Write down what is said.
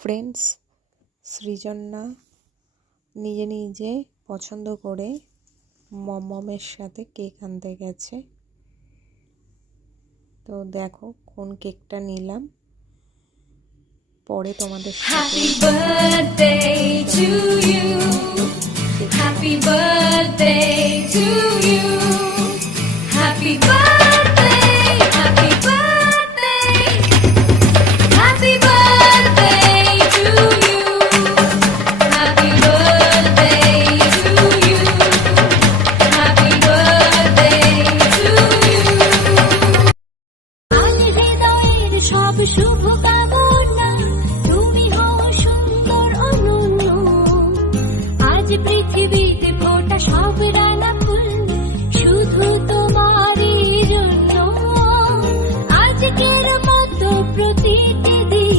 Friends, সৃজন্যা নিজে নিজে পছন্দ করে মমের সাথে কেক আনতে গেছে। তো দেখো কোন কেকটা নিলাম, পরে তোমাদের সাথে। Happy birthday to you, happy birthday to you.